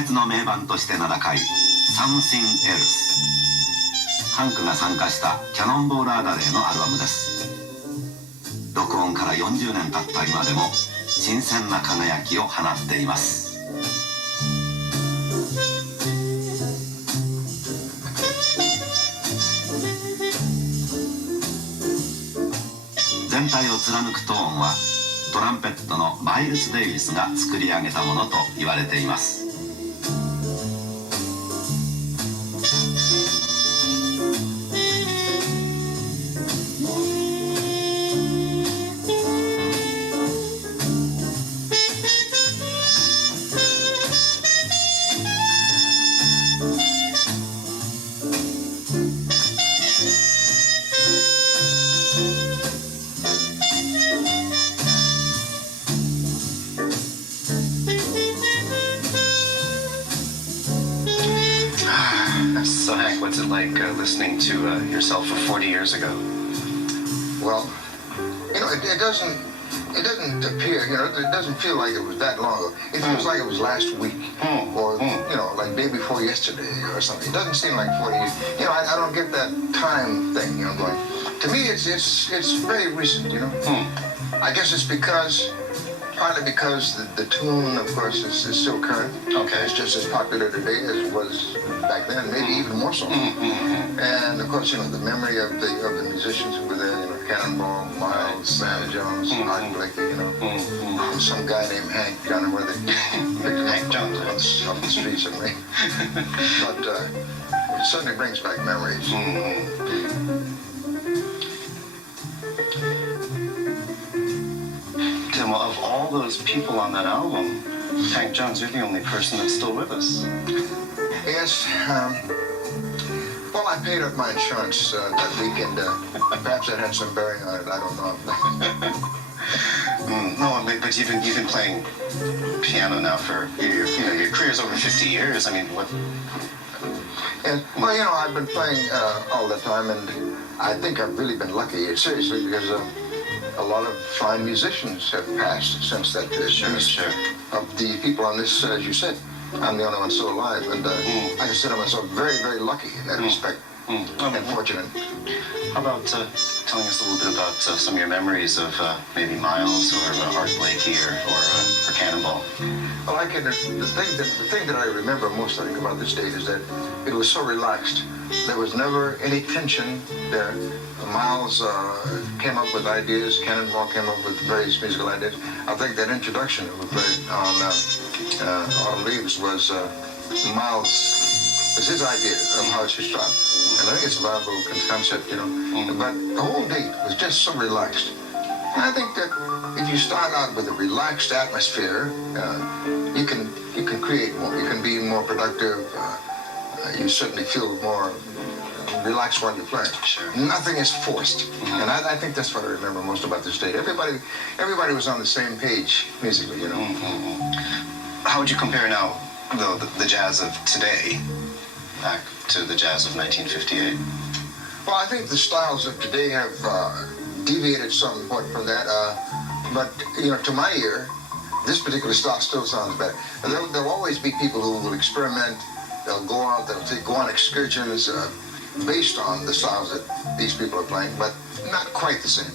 滅の名盤として名高い Something Else。 ハンクが参加したキャノンボール・アダレーのアルバムです。録音から40年経った今でも新鮮な輝きを放っています。全体を貫くトーンはトランペットのマイルス・デイビスが作り上げたものと言われています。So Hank, what's it like listening to yourself for 40 years ago? Well, it doesn't appear, it doesn't feel like it was that long ago. It feels like it was last week or, like day before yesterday or something. It doesn't seem like 40 years. I don't get that time thing, going. To me, it's very recent, I guess it's partly because the tune, of course, is still current. Okay. It's just as popular today as it was back then, maybe even more so. And of course, the memory of the musicians who were there, Cannonball, Miles, Sam Jones, Art Blakey, some guy named Hank, I don't know where they picked him Hank Jones off the streets of me. But it certainly brings back memories. Tim, well, of all those people on that album, Hank Jones, you're the only person that's still with us. Yes. Well, I paid up my insurance that weekend. Perhaps that had some bearing on it. I don't know. No, but you've been playing piano now for your career's over 50 years. I mean, what? And, well, I've been playing all the time, and I think I've really been lucky. Seriously, because a lot of fine musicians have passed since that. Sure. Of the people on this, as you said, I'm the only one still alive, and I consider myself very, very lucky in that respect, and fortunate. How about telling us a little bit about some of your memories of maybe Miles or Art Blakey or Cannonball? Well, the thing that I remember most, I think, about this date is that it was so relaxed. There was never any tension there. Miles came up with ideas. Cannonball came up with various musical ideas. I think that introduction that we played on Autumn Leaves was his idea of how it should start. And I think it's a viable concept, But the whole date was just so relaxed. And I think that if you start out with a relaxed atmosphere, you can create more. You can be more productive. You certainly feel more relaxed while you're playing. Sure. Nothing is forced. And I think that's what I remember most about this date. Everybody was on the same page musically, How would you compare now the jazz of today back to the jazz of 1958? Well, I think the styles of today have deviated somewhat from that. But, to my ear, this particular style still sounds better. There'll always be people who will experiment. They'll go out, they'll go on excursions based on the styles that these people are playing, but not quite the same.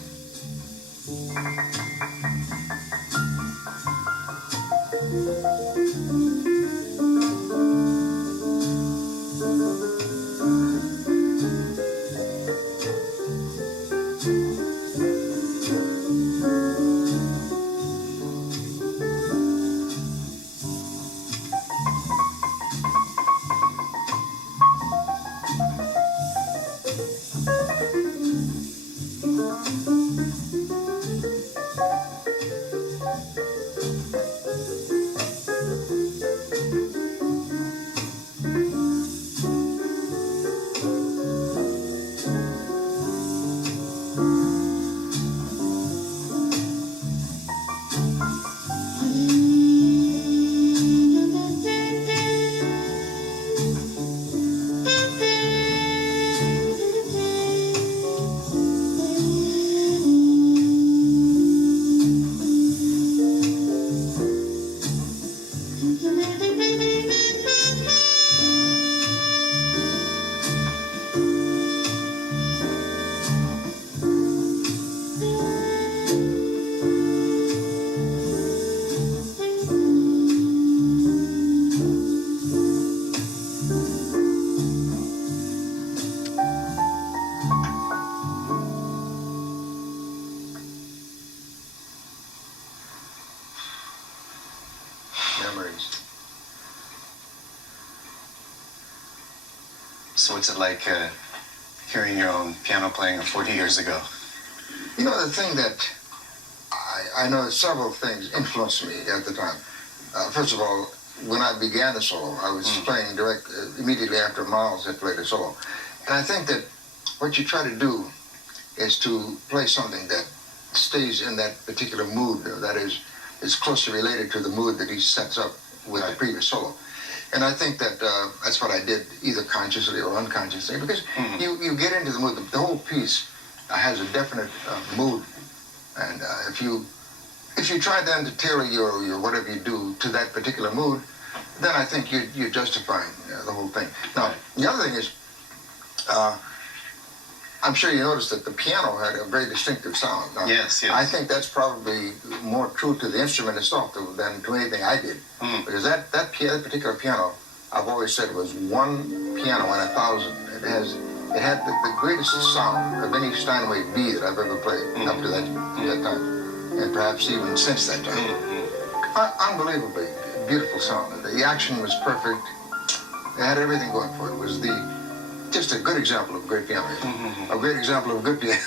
memories. So what's it like hearing your own piano playing 40 years ago? You know, the thing that I know several things influenced me at the time. First of all, when I began the solo, I was playing immediately after Miles had played a solo. And I think that what you try to do is to play something that stays in that particular mood, that is closely related to the mood that he sets up with the previous solo. And I think that that's what I did, either consciously or unconsciously, because you get into the mood. The whole piece has a definite mood, and if you try then to tailor your whatever you do to that particular mood, then I think you're justifying the whole thing. Now, the other thing is, I'm sure you noticed that the piano had a very distinctive sound. Now, Yes. I think that's probably more true to the instrument itself than to anything I did. Because that particular piano, I've always said, was one piano in 1,000. It had the greatest sound of any Steinway B that I've ever played up to that time, and perhaps even since that time. Unbelievably beautiful sound. The action was perfect. It had everything going for it. It was just a good example of great piano. A great example of good piano.